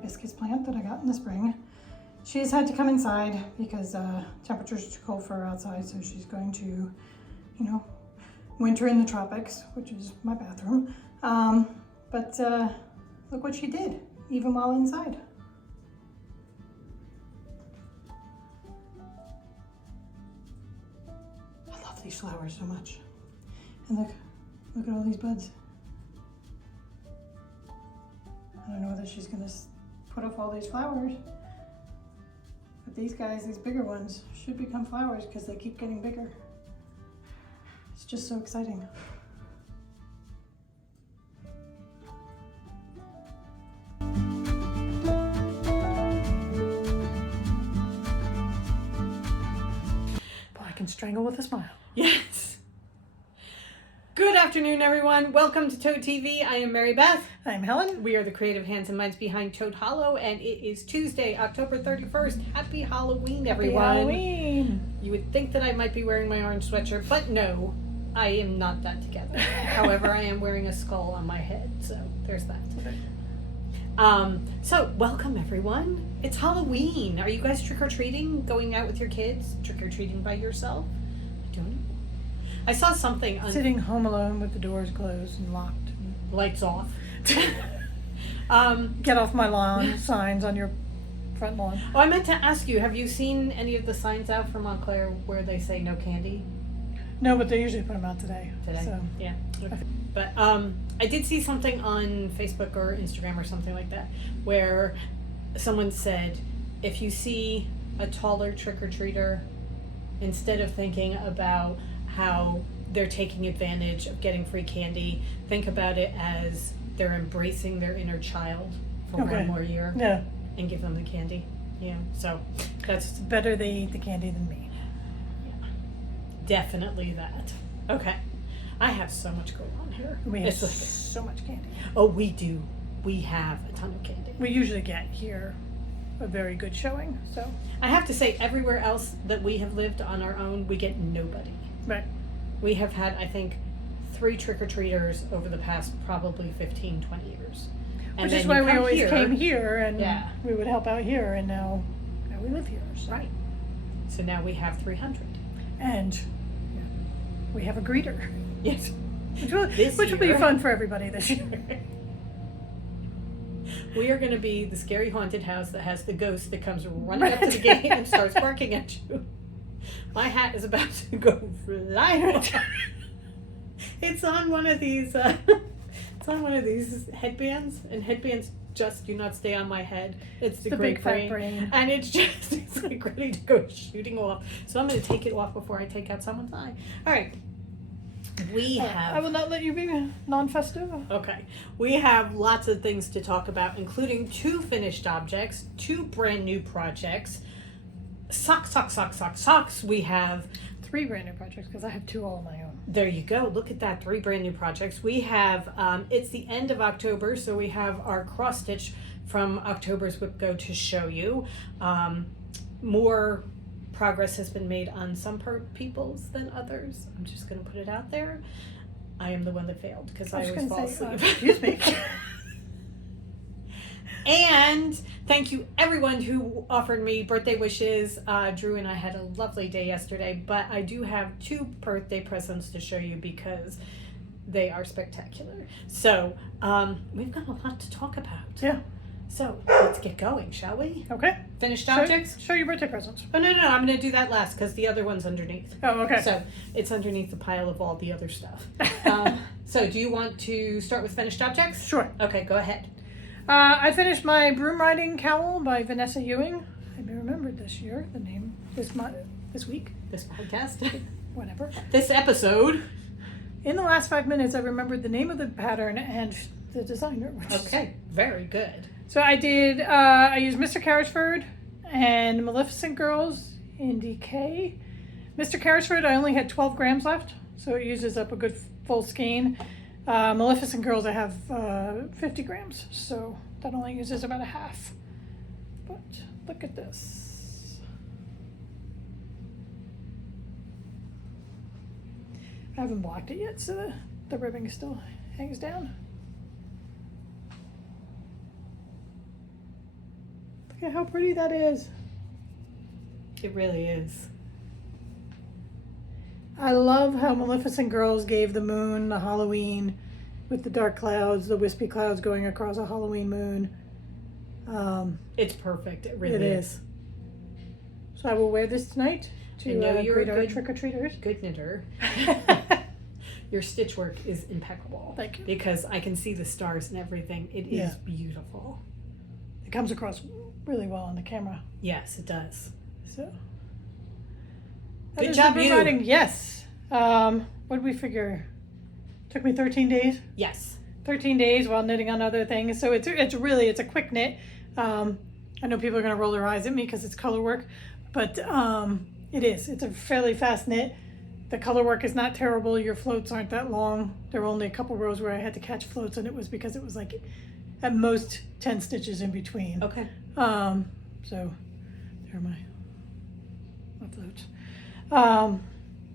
hibiscus plant that I got in the spring. She's had to come inside because temperatures are too cold for her outside, so she's going to, you know, winter in the tropics, which is my bathroom. But look what she did, even while inside. I love these flowers so much. And look at all these buds. I don't know whether she's gonna put off all these flowers, but these guys, these bigger ones, should become flowers because they keep getting bigger. It's just so exciting. Boy, I can strangle with a smile. Yes. Good afternoon, everyone. Welcome to Toad TV. I am Mary Beth. I'm Helen. We are the creative hands and minds behind Toad Hollow, and it is Tuesday, October 31st. Happy Halloween, everyone. Happy Halloween. You would think that I might be wearing my orange sweatshirt, but no, I am not that together. However, I am wearing a skull on my head, so there's that. Okay. So welcome, everyone. It's Halloween. Are you guys trick-or-treating, going out with your kids, trick-or-treating by yourself? I don't know. I saw something on... Sitting home alone with the doors closed and locked. Lights off. Get off my lawn signs on your front lawn. Oh, I meant to ask you, have you seen any of the signs out from Montclair where they say no candy? No, but they usually put them out today. So. Yeah. Okay. But I did see something on Facebook or Instagram or something like that where someone said, if you see a taller trick-or-treater, instead of thinking about how they're taking advantage of getting free candy, think about it as they're embracing their inner child for one more year. Yeah. And give them the candy. Yeah. So that's It's better they eat the candy than me. yeah, definitely that. Okay. I have so much going on here. We have It's like, so much candy. oh, we do. We have a ton of candy. We usually get here a very good showing, so. I have to say, everywhere else that we have lived on our own, we get nobody. Right. We have had, I think, 3 trick-or-treaters over the past probably 15, 20 years. And Which then is why you we come always here- came here and Yeah. we would help out here, and now we live here. So. Right. So now we have 300. And we have a greeter, Yes. which will be year. fun for everybody this year. We are going to be the scary haunted house that has the ghost that comes running up to the gate and starts barking at you. My hat is about to go flying. It's on one of these. It's on one of these headbands, and headbands just do not stay on my head. It's the great big fat brain, and it's like ready to go shooting off. So I'm going to take it off before I take out someone's eye. All right. We have. I will not let you be non-festive. Okay. We have lots of things to talk about, including 2 finished objects, 2 brand new projects, socks. We have 3 brand new projects because I have 2 all of my own. there you go. Look at that. 3 brand new projects. We have, it's the end of October, so we have our cross stitch from October's Whip Go to show you. More progress has been made on some people's than others. I'm just going to put it out there. I am the one that failed because I always fall asleep. Excuse me. And thank you everyone who offered me birthday wishes. Drew and I had a lovely day yesterday, but I do have 2 birthday presents to show you because they are spectacular. So we've got a lot to talk about. Yeah. So let's get going, shall we? Okay. Finished objects? Show your birthday presents. Oh, no, I'm going to do that last because the other one's underneath. Oh, okay. So it's underneath the pile of all the other stuff. So do you want to start with finished objects? Sure. Okay, go ahead. I finished my broom riding cowl by Vanessa Ewing. I remembered this year the name this week, This podcast. whatever. This episode. In the last 5 minutes, I remembered the name of the pattern and the designer. Okay, very good. So I did. I used Mr. Carrisford and Maleficent Girls in DK. Mr. Carrisford, I only had 12 grams left, so it uses up a good full skein. Maleficent Girls, I have 50 grams, so that only uses about a half. But look at this. I haven't blocked it yet, so the ribbing still hangs down. Look at how pretty that is. It really is. I love how Maleficent Girls gave the moon the Halloween with the dark clouds, the wispy clouds going across a Halloween moon. It's perfect. It really It is. So I will wear this tonight I know to you're greet a our good- trick-or-treaters. Good knitter. Your stitch work is impeccable. Thank you. Because I can see the stars and everything. It is Yeah. beautiful. It comes across really well on the camera. Yes, it does. So. Good That is job, ribbon you. riding. Yes. What did we figure? Took me 13 days. Yes. 13 days while knitting on other things. So it's a quick knit. I know people are going to roll their eyes at me because it's color work, but it is. It's a fairly fast knit. The color work is not terrible. Your floats aren't that long. There were only a couple rows where I had to catch floats, and it was because it was like at most 10 stitches in between. Okay. So there are my floats.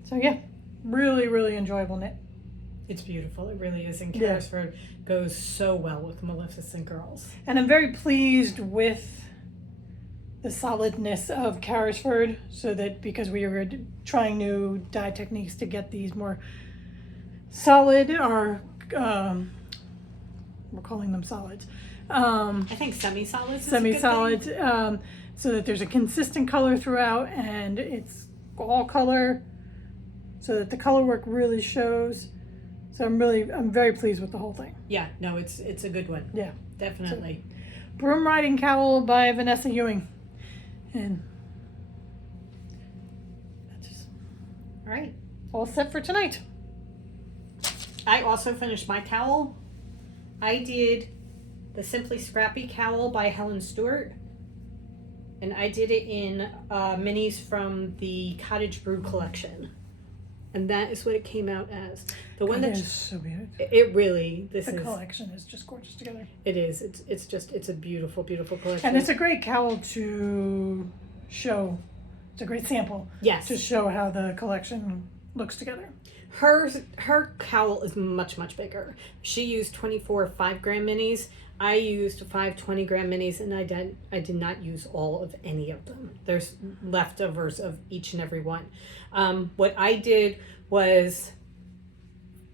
So yeah, really, really enjoyable knit. It's beautiful. It really is. And Yeah. Carrisford goes so well with Maleficent Girls. And I'm very pleased with the solidness of Carrisford, so that because we were trying new dye techniques to get these more solid, or we're calling them solids, I think semi-solids. semi-solids, so that there's a consistent color throughout and it's all color, so that the color work really shows. So I'm very pleased with the whole thing. Yeah. No, it's a good one. Yeah. Definitely. Broom Riding Cowl by Vanessa Ewing. And that's just All right. all set for tonight. I also finished my cowl. I did the Simply Scrappy cowl by Helen Stewart. And I did it in minis from the Cottage Brew collection. And that is what it came out as. The one That that is so beautiful. it really The collection is just gorgeous together. it is. It's a beautiful, beautiful collection. And it's a great cowl to show. It's a great sample yes. to show how the collection looks together. Her cowl is much, much bigger. She used 24 5-gram minis. I used 5 20-gram minis, and I did not use all of any of them. There's leftovers of each and every one. What I did was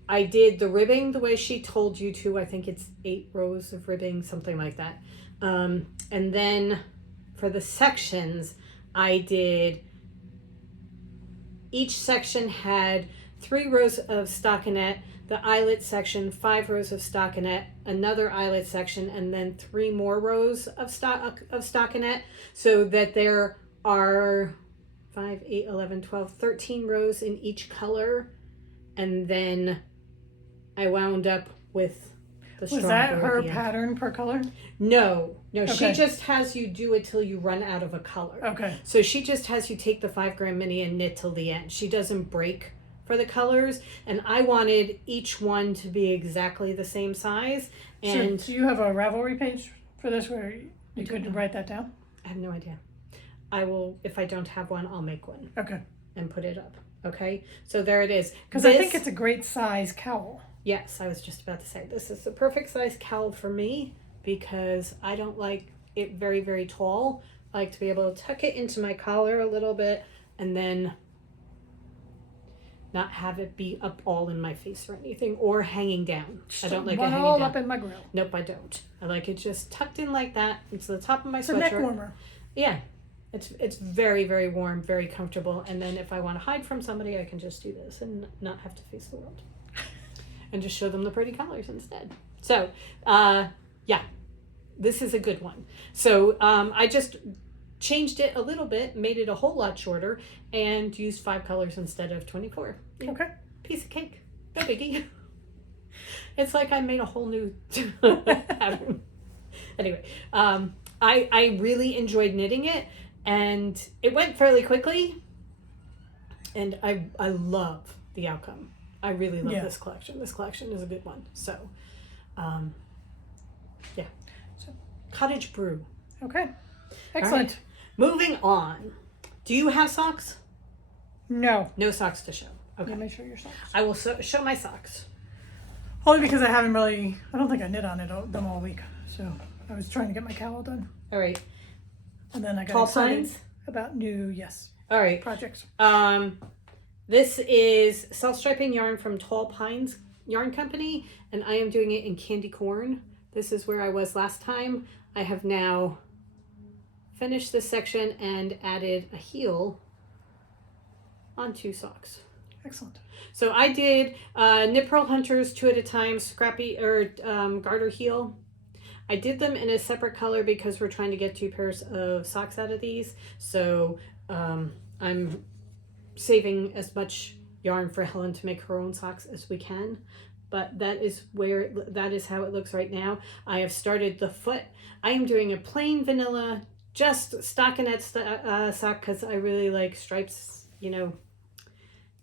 I did the ribbing the way she told you to. I think it's 8 rows of ribbing, something like that. And then for the sections, I did, each section had 3 rows of stockinette, the eyelet section, 5 rows of stockinette, another eyelet section, and then 3 more rows of stockinette, so that there are 5, 8, 11, 12, 13 rows in each color. And then I wound up with the Was strawberry that at her the end. pattern per color? No, she Okay. just has you do it till you run out of a color. Okay. So she just has you take the 5-gram mini and knit till the end. She doesn't break for the colors, and I wanted each one to be exactly the same size. And So do you have a Ravelry page for this where you don't could know. write that down? I have no idea. I will, if I don't have one, I'll make one Okay. and put it up. Okay, so there it is. Because I think it's a great size cowl. Yes, I was just about to say, this is the perfect size cowl for me because I don't like it very, very tall. I like to be able to tuck it into my collar a little bit and then not have it be up all in my face or anything, or hanging down. I don't like it One hanging all down. up in my grill. Nope, I don't. I like it just tucked in like that. It's the top of my It's a neck sweatshirt. warmer. Yeah, it's very, very warm, very comfortable. And then if I want to hide from somebody, I can just do this and not have to face the world, and just show them the pretty colors instead. So, yeah, this is a good one. So I just changed it a little bit, made it a whole lot shorter, and used 5 colors instead of 24. Yeah, Okay. piece of cake, no biggie. It's like I made a whole new pattern. Anyway, I really enjoyed knitting it, and it went fairly quickly, and I love the outcome. I really love Yeah. this collection. This collection is a good one. So, yeah. So- Cottage Brew. Okay. All Excellent. right. Moving on. Do you have socks? No. No socks to show. Okay. Let me show your socks. I will show my socks. Only because I haven't really, I don't think I knit on them all week. So I was trying to get my cowl done. All right. And then I got Tall excited Pines? about new, All right. projects. This is self-striping yarn from Tall Pines Yarn Company, and I am doing it in candy corn. This is where I was last time. I have now finished this section and added a heel on 2 socks. Excellent. So I did Knit Pearl Hunters 2 at a time, scrappy or garter heel. I did them in a separate color because we're trying to get 2 pairs of socks out of these. So I'm saving as much yarn for Helen to make her own socks as we can. But that is how it looks right now. I have started the foot. I am doing a plain vanilla, just stockinette sock because I really like stripes. You know,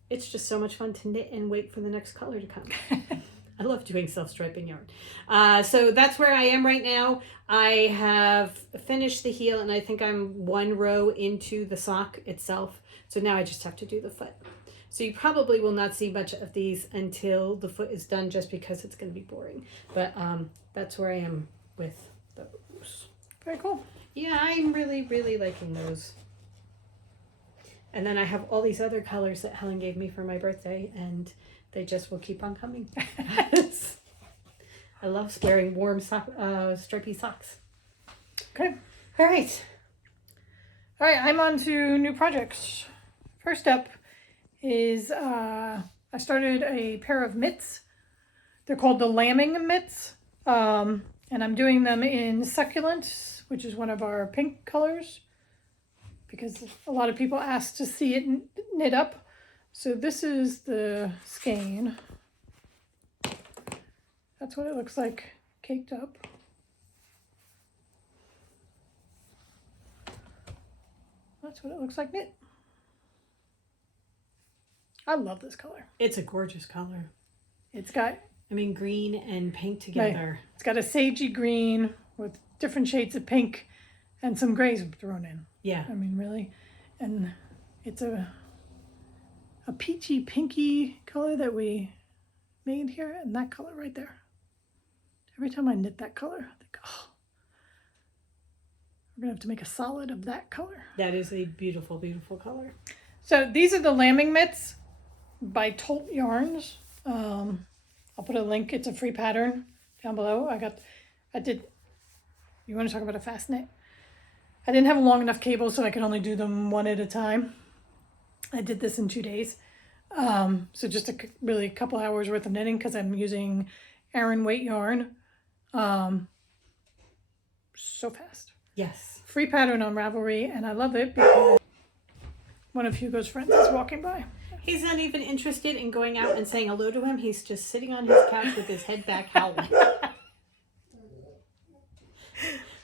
it's just so much fun to knit and wait for the next color to come. I love doing self-striping yarn. So that's where I am right now. I have finished the heel and I think I'm 1 row into the sock itself. So now I just have to do the foot. So you probably will not see much of these until the foot is done just because it's going to be boring. But that's where I am with those. Very cool. Yeah, I'm really, really liking those. And then I have all these other colors that Helen gave me for my birthday, and they just will keep on coming. I love wearing warm stripy socks. Okay. All right. All right, I'm on to new projects. First up is I started a pair of mitts. They're called the lambing mitts. And I'm doing them in succulent, which is one of our pink colors, because a lot of people asked to see it knit up. So this is the skein. That's what it looks like caked up. That's what it looks like knit. I love this color. It's a gorgeous color. It's got, I mean, green and pink together. it's got a sagey green with different shades of pink and some grays thrown in. Yeah. I mean, really. And it's a peachy pinky color that we made here, and that color right there. Every time I knit that color, I think, oh, we're gonna have to make a solid of that color. That is a beautiful, beautiful color. So these are the lambing mitts by Tolt Yarns. I'll put a link. It's a free pattern down below. You want to talk about a fast knit? I didn't have a long enough cable, so I could only do them 1 at a time. I did this in 2 days. So just a couple hours worth of knitting because I'm using Aran weight yarn. So fast. Yes. Free pattern on Ravelry, and I love it because one of Hugo's friends is walking by. He's not even interested in going out and saying hello to him. He's just sitting on his couch with his head back howling.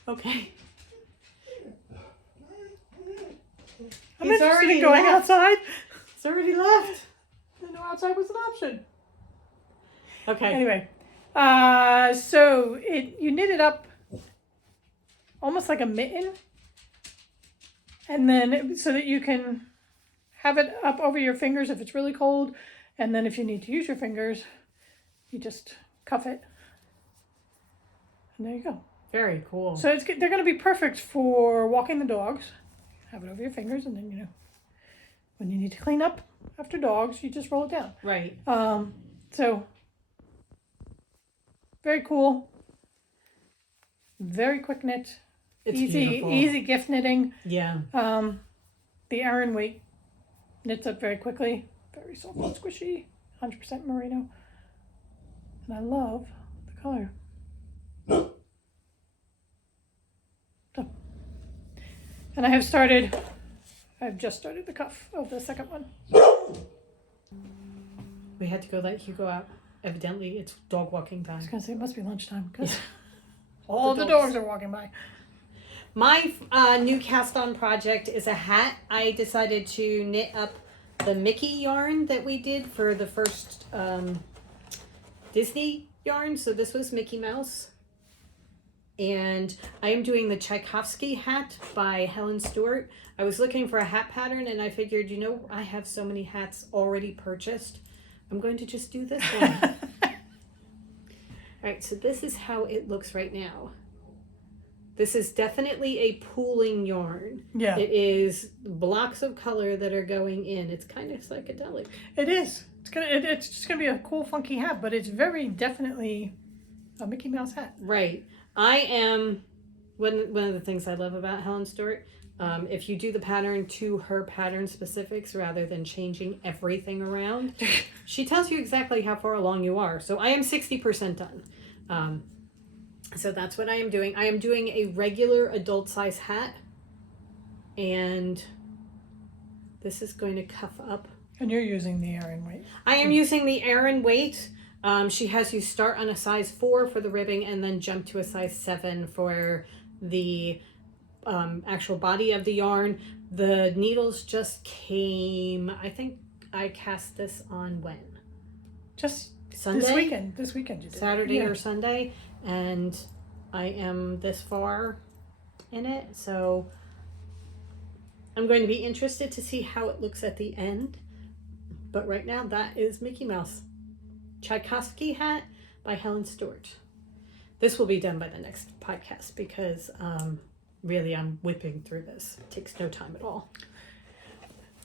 Okay. I'm He's interested already in going left. outside. It's already left. I didn't know outside was an option. Okay. Anyway, so you knit it up almost like a mitten, and then so that you can have it up over your fingers if it's really cold, and then if you need to use your fingers, you just cuff it, and there you go. Very cool. So they're going to be perfect for walking the dogs. Have it over your fingers, and then when you need to clean up after dogs, you just roll it down. Right. So very cool. Very quick knit. It's beautiful. Easy gift knitting. Yeah. The Aran weight knits up very quickly. Very soft and squishy. 100% merino. And I love the color. So. And I've just started the cuff of the second one. We had to go let Hugo out. Evidently, it's dog walking time. I was going to say it must be lunchtime because all the dogs are walking by. My new cast-on project is a hat. I decided to knit up the Mickey yarn that we did for the first Disney yarn. So this was Mickey Mouse. And I am doing the Tchaikovsky hat by Helen Stewart. I was looking for a hat pattern and I figured, I have so many hats already purchased. I'm going to just do this one. All right, so this is how it looks right now. This is definitely a pooling yarn. Yeah. It is blocks of color that are going in. It's kind of psychedelic. It is. It's just gonna be a cool, funky hat, but it's very definitely a Mickey Mouse hat. Right. I am one of the things I love about Helen Stewart. If you do the pattern to her pattern specifics rather than changing everything around, she tells you exactly how far along you are. So I am 60% done. So that's what I am doing. I am doing a regular adult size hat, and this is going to cuff up. And you're using the Aran weight. I am using the Aran weight. She has you start on a size 4 for the ribbing and then jump to a size 7 for the actual body of the yarn. The needles just came, I think I cast this on when? Just Sunday? This weekend you did. Saturday or Sunday, and I am this far in it, so I'm going to be interested to see how it looks at the end. But right now, that is Mickey Mouse. Tchaikovsky hat by Helen Stewart. This will be done by the next podcast because really I'm whipping through this. It takes no time at all.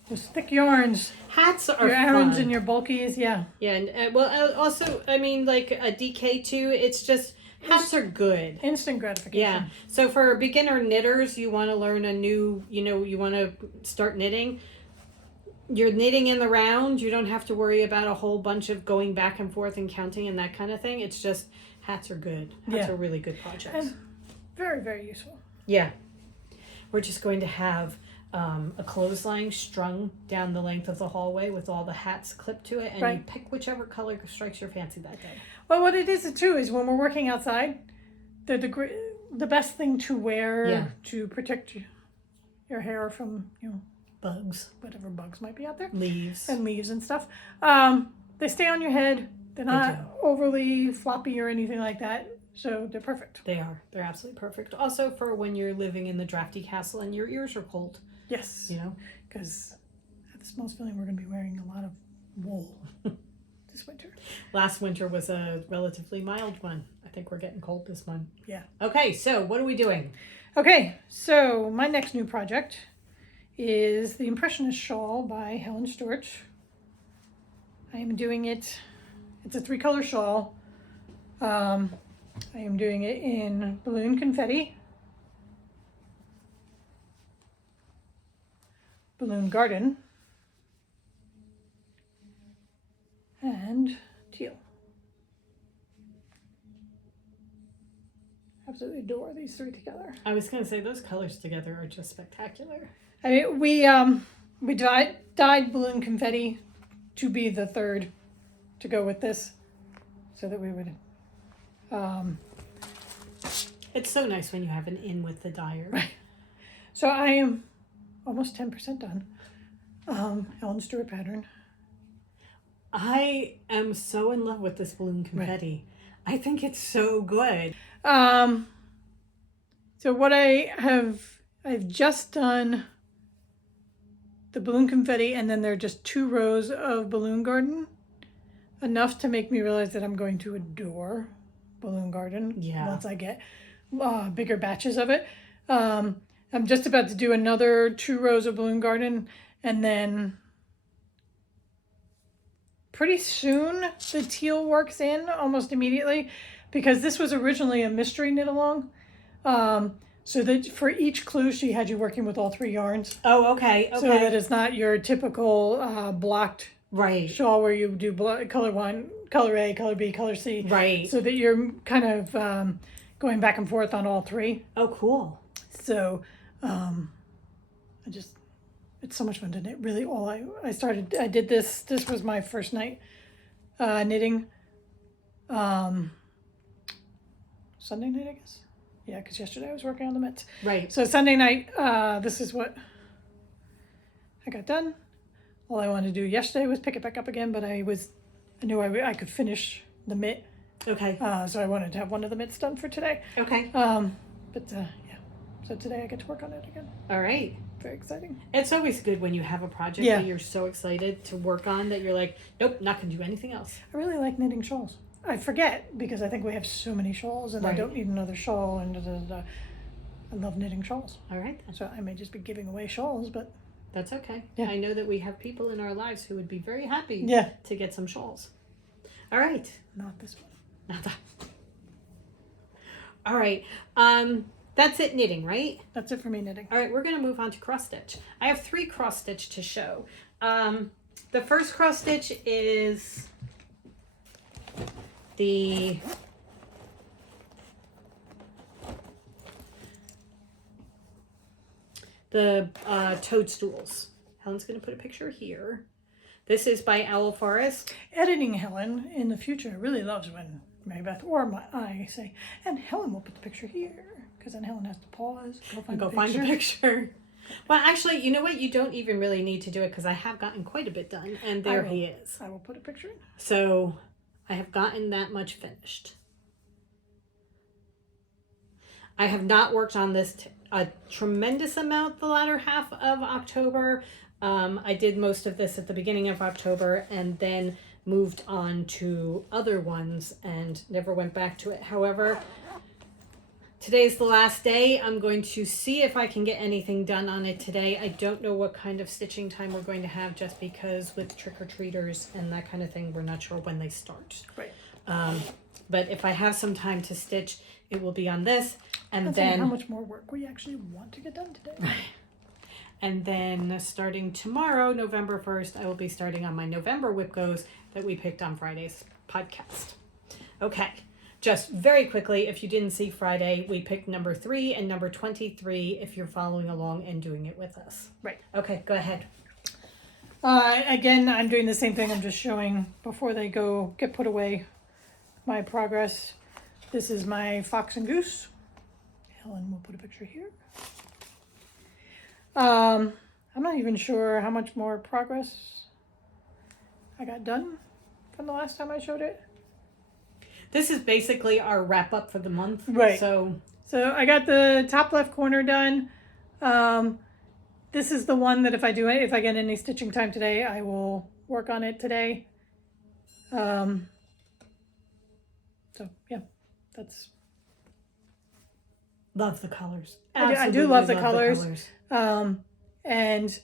Those thick yarns. Hats are your fun. Arans and your bulkies, yeah. Yeah, and also, I mean, like a DK too, it's just, hats are good. Instant gratification. Yeah. So for beginner knitters, you want to learn a new, you want to start knitting. You're knitting in the round. You don't have to worry about a whole bunch of going back and forth and counting and that kind of thing. It's just, hats are good. Hats are really good projects. And very, very useful. Yeah. We're just going to have a clothesline strung down the length of the hallway with all the hats clipped to it, and you pick whichever color strikes your fancy that day. Well, what it is too is when we're working outside, they're the best thing to wear to protect your hair from bugs, whatever bugs might be out there, leaves and stuff. They stay on your head. They're not overly floppy or anything like that. So they're perfect. They are. They're absolutely perfect. Also for when you're living in the drafty castle and your ears are cold. Yes. Because I have this most feeling we're going to be wearing a lot of wool this winter. Last winter was a relatively mild one. I think we're getting cold this one. Yeah. Okay, so what are we doing? Okay, so my next new project is the Impressionist Shawl by Helen Stewart. I am doing it. It's a 3-color shawl. I am doing it in Balloon Confetti, Balloon Garden, and Teal. Absolutely adore these 3 together. I was going to say those colors together are just spectacular. I mean, we dyed Balloon Confetti to be the 3rd to go with this, so that we would. It's so nice when you have an in with the dyer. Right. So I am almost 10% done. Helen Stewart pattern. I am so in love with this Balloon Confetti. Right. I think it's so good. So what I've just done the Balloon Confetti, and then there are just 2 rows of Balloon Garden. Enough to make me realize that I'm going to adore Balloon Garden once I get bigger batches of it. I'm just about to do another 2 rows of Balloon Garden, and then pretty soon the teal works in almost immediately, because this was originally a mystery knit along. So that for each clue she had you working with all 3 yarns. Oh, okay. So that it's not your typical blocked shawl where you do color 1, color A, color B, color C. Right. So that you're kind of going back and forth on all 3. Oh, cool. So it's so much fun to knit. Really, I did this was my first night knitting. Sunday night, I guess. Yeah, because yesterday I was working on the mitts. Right. So Sunday night, this is what I got done. All I wanted to do yesterday was pick it back up again, but I knew I could finish the mitt. Okay. So I wanted to have one of the mitts done for today. Okay. So today I get to work on it again. All right. Very exciting. It's always good when you have a project that you're so excited to work on that you're like, nope, not going to do anything else. I really like knitting shawls. I forget because I think we have so many shawls and I don't need another shawl and I love knitting shawls. All right, then. So I may just be giving away shawls, but That's okay. Yeah. I know that we have people in our lives who would be very happy yeah, to get some shawls. All right. not this one. Not that. All right. That's it knitting, right? That's it for me knitting. All right, we're going to move on to cross stitch. I have 3 cross stitch to show. The first cross stitch is the toadstools. Helen's going to put a picture here. This is by Owl Forest. Editing Helen in the future really loves when Mary Beth or I say, and Helen will put the picture here, because then Helen has to pause, go find the picture. Well, actually, you know what? You don't even really need to do it because I have gotten quite a bit done, and there he is. I will put a picture in. So I have gotten that much finished. I have not worked on this a tremendous amount the latter half of October. I did most of this at the beginning of October and then moved on to other ones and never went back to it. However, today's the last day. I'm going to see if I can get anything done on it today. I don't know what kind of stitching time we're going to have just because with trick-or-treaters and that kind of thing, we're not sure when they start. Right. But if I have some time to stitch, it will be on this. And That's then how much more work we actually want to get done today. And then starting tomorrow, November 1st, I will be starting on my November whip goes that we picked on Friday's podcast. Okay, just very quickly, if you didn't see Friday, we picked number 3 and number 23 if you're following along and doing it with us. Right. Okay, go ahead. Again, I'm doing the same thing. I'm just showing before they go get put away my progress. This is my fox and goose. Helen will put a picture here. I'm not even sure how much more progress I got done from the last time I showed it. This is basically our wrap up for the month. Right. So I got the top left corner done. This is the one that if I get any stitching time today, I will work on it today. So yeah, that's. Love the colors. I do love the colors. And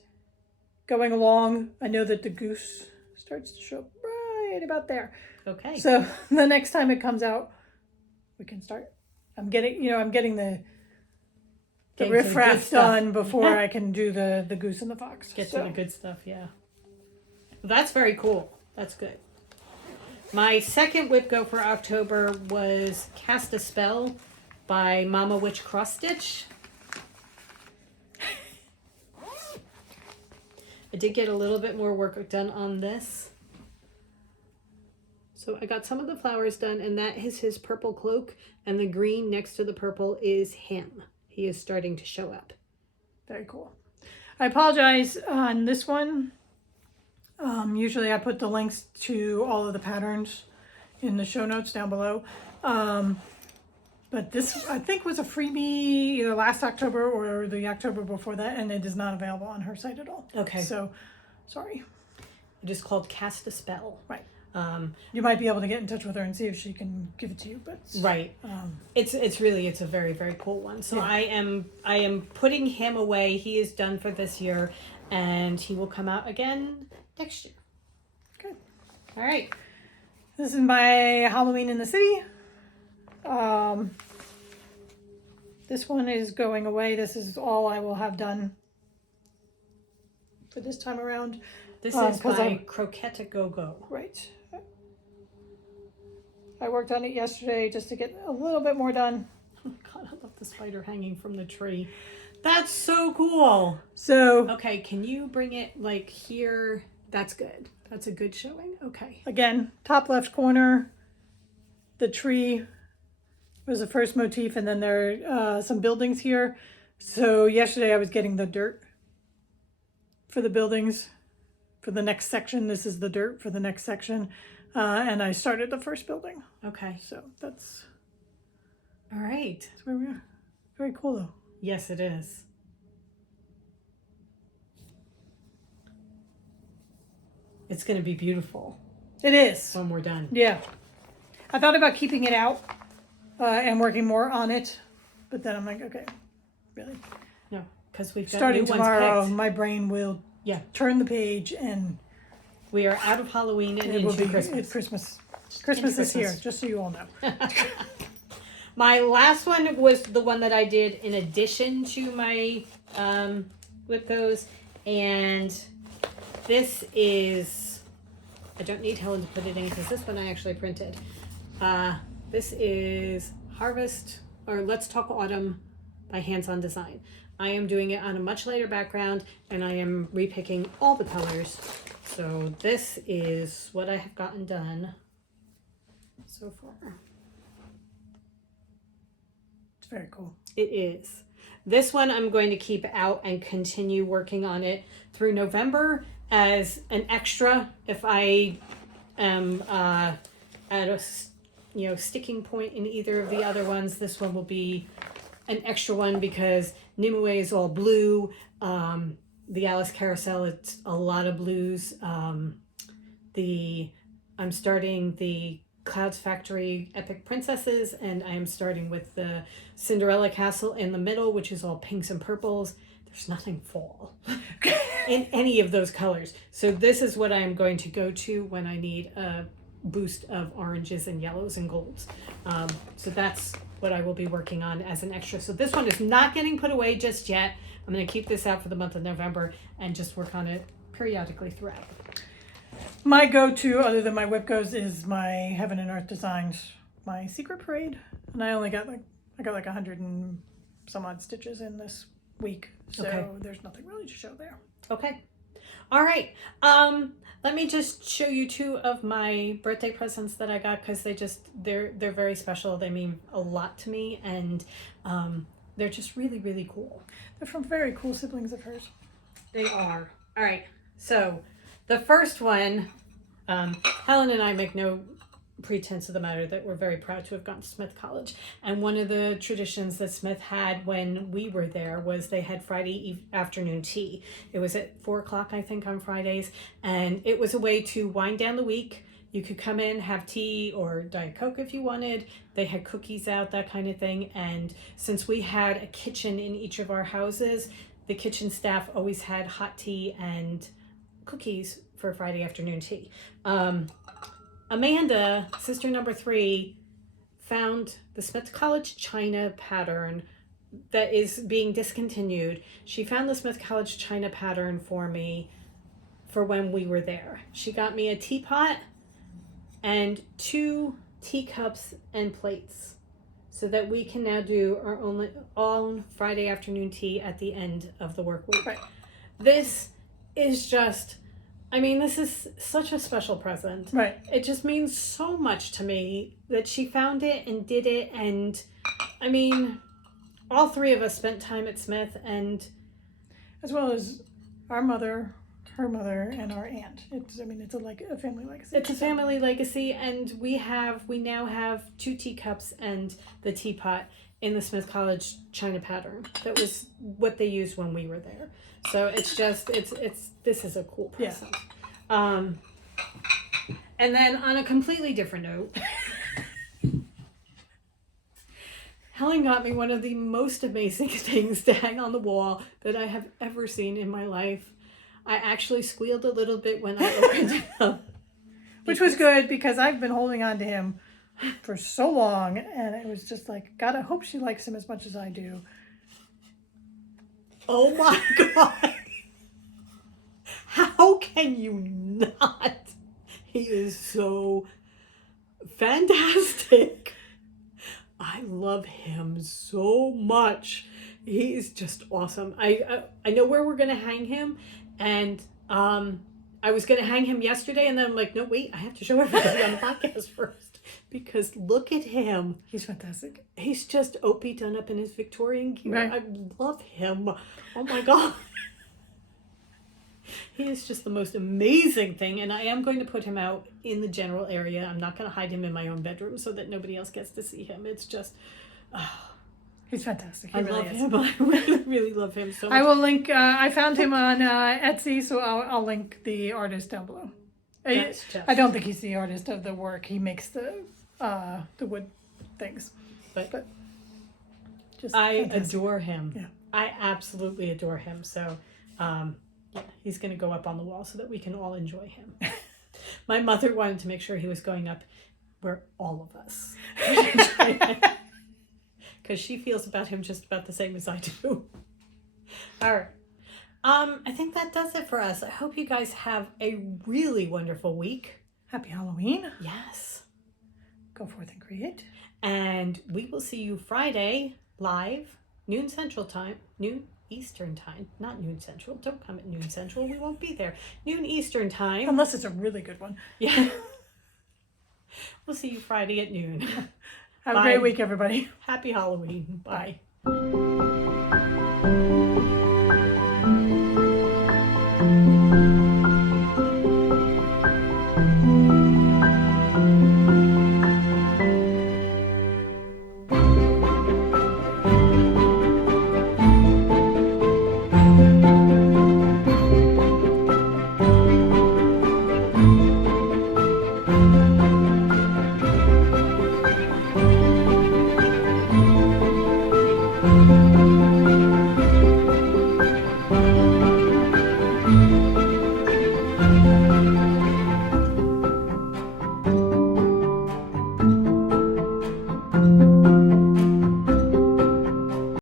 going along, I know that the goose starts to show up right about there. Okay. So the next time it comes out, we can start. I'm getting the riffraff done before I can do the goose and the fox. Get to the good stuff, yeah. That's very cool. That's good. My second whip go for October was Cast a Spell by Mama Witch Cross Stitch. I did get a little bit more work done on this. So I got some of the flowers done, and that is his purple cloak, and the green next to the purple is him. He is starting to show up. Very cool. I apologize on this one. Usually I put the links to all of the patterns in the show notes down below. But this, I think, was a freebie either last October or the October before that, and it is not available on her site at all. Okay. So, sorry. It is called Cast a Spell. Right. You might be able to get in touch with her and see if she can give it to you, but right. It's a very, very cool one. So yeah. I am putting him away. He is done for this year, and he will come out again next year. Good. All right. This is my Halloween in the City. This one is going away. This is all I will have done for this time around. This is by Croquette a Go-Go. Right. I worked on it yesterday just to get a little bit more done. Oh my God, I love the spider hanging from the tree. That's so cool. So, okay, can you bring it like here? That's good. That's a good showing. Okay. Again, top left corner, the tree was the first motif, and then there are some buildings here. So yesterday I was getting the dirt for the buildings for the next section. This is the dirt for the next section. And I started the first building. Okay. So that's all right. That's where we are. Very cool though. Yes, it is. It's going to be beautiful. It is. When we're done. Yeah. I thought about keeping it out and working more on it, but then I'm like, okay, really. No, because we've got Starting new ones tomorrow, picked. my brain will Yeah. turn the page and We are out of Halloween and it will into be Christmas. Christmas is here, Christmas. just so you all know. My last one was the one that I did in addition to my with those, and this is, I don't need Helen to put it in because this one I actually printed. This is Harvest, or Let's Talk Autumn by Hands On Design. I am doing it on a much lighter background, and I am repicking all the colors. So this is what I have gotten done so far. It's very cool. It is. This one I'm going to keep out and continue working on it through November as an extra. If I am at a sticking point in either of the other ones, this one will be an extra one because Nimue is all blue. The Alice Carousel, it's a lot of blues. I'm starting the Clouds Factory Epic Princesses, and I am starting with the Cinderella Castle in the middle, which is all pinks and purples. There's nothing fall in any of those colors. So this is what I'm going to go to when I need a boost of oranges and yellows and golds. So that's what I will be working on as an extra. So this one is not getting put away just yet. I'm going to keep this out for the month of November and just work on it periodically throughout. My go-to, other than my WIPCOs, is my Heaven and Earth Designs, my Secret Parade, and I got like 100 and some odd stitches in this week, so Okay. There's nothing really to show there. Okay. All right. Let me just show you two of my birthday presents that I got because they're very special. They mean a lot to me, and they're just really, really cool. They're from very cool siblings of hers. They are. All right. So the first one, Helen and I make no pretense of the matter that we're very proud to have gone to Smith College. And one of the traditions that Smith had when we were there was they had Friday afternoon tea. It was at 4:00, I think, on Fridays. And it was a way to wind down the week. You could come in, have tea or Diet Coke if you wanted. They had cookies out, that kind of thing. And since we had a kitchen in each of our houses, the kitchen staff always had hot tea and cookies for Friday afternoon tea. Amanda, sister number 3, found the Smith College China pattern that is being discontinued. She found the Smith College China pattern for me for when we were there. She got me a teapot and 2 teacups and plates so that we can now do our own Friday afternoon tea at the end of the work week. Right. This is just, this is such a special present. Right. It just means so much to me that she found it and did it. And all 3 of us spent time at Smith, and As well as our mother, her mother, and our aunt. It's a family legacy. it's a family legacy. And we now have 2 teacups and the teapot in the Smith College China pattern. That was what they used when we were there. So it's just, this is a cool present. Yeah. And then on a completely different note, Helen got me one of the most amazing things to hang on the wall that I have ever seen in my life. I actually squealed a little bit when I opened it up. Which was good because I've been holding on to him for so long, and it was just like, God, I hope she likes him as much as I do. Oh my God. How can you not? He is so fantastic. I love him so much. He is just awesome. I know where we're going to hang him, and I was going to hang him yesterday, and then I'm like, no, wait, I have to show everybody on the podcast first. Because look at him. He's fantastic. He's just Opie done up in his Victorian gear. Right. I love him. Oh my God. He is just the most amazing thing. And I am going to put him out in the general area. I'm not going to hide him in my own bedroom so that nobody else gets to see him. It's just, he's fantastic. He I really love is. him. I really, really love him so much. I will link, I found him on Etsy, so I'll link the artist down below. That's just- I don't think he's the artist of the work. He makes the wood things. But just I fantastic. adore him. Yeah. I absolutely adore him. So, yeah, he's going to go up on the wall so that we can all enjoy him. My mother wanted to make sure he was going up where all of us because she feels about him just about the same as I do. All right. I think that does it for us. I hope you guys have a really wonderful week. Happy Halloween. Yes. Go forth and create. And we will see you Friday live, noon Central Time, noon Eastern Time, not noon Central. Don't come at noon Central. We won't be there. Noon Eastern Time. Unless it's a really good one. Yeah. We'll see you Friday at noon. Have a great week, everybody. Happy Halloween. Bye. Bye.